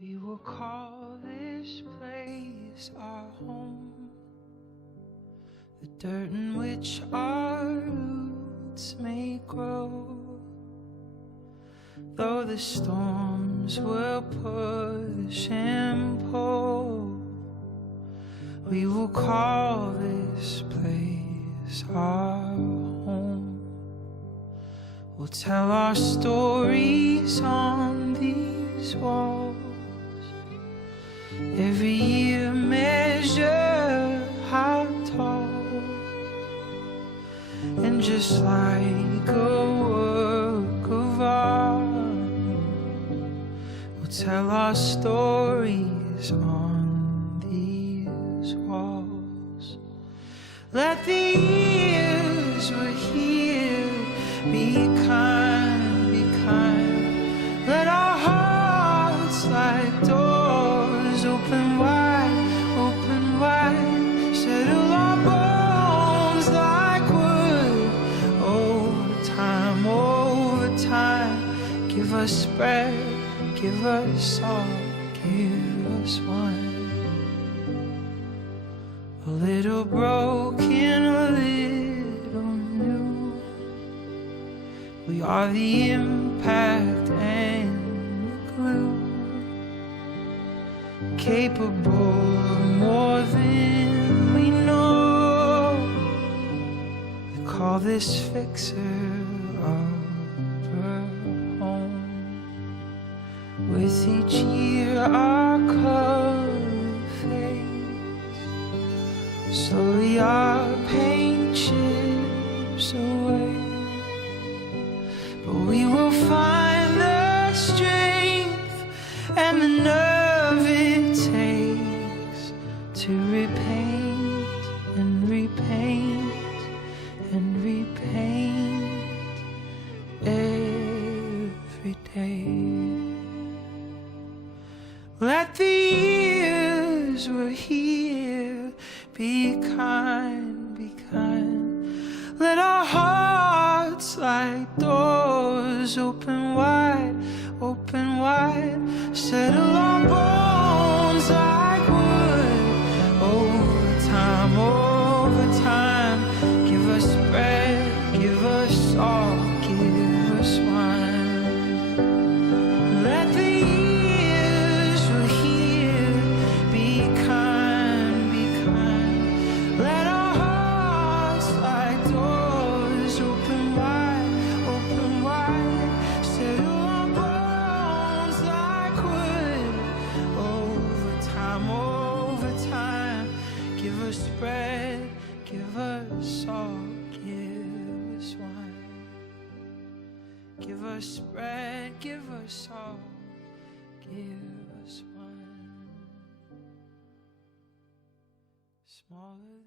We will call this place our home, the dirt in which our roots may grow. Though the storms will push and pull, we will call this place our home. We'll tell our stories on these walls. Every year measure how tall, and just like a work of art, we'll tell our stories on these walls. Let the years we're here be kind, be kind. Let our hearts like doors open wide, open wide. Settle our bones like wood over time, over time. Give us bread, give us salt, give us wine. A little broken, a little new. We are the impact and the glue, capable of more than we know. We call this fixer our home. With each year our color fades, slowly our paint chips away. But we will find the strength and the nerve it takes to repaint and repaint and repaint every day. Let the years we're here be kind, be kind. Let our hearts like doors open wide, open wide. Settle our bones like wood over time, over time. Give us bread, give us salt, give us wine. Let the years we're here be kind, be kind. Let our hearts like doors open wide, open wide. Settle our bones like wood over time, over time. Give us bread, give us salt, give us wine. Give us bread, give us salt, give us wine. Smaller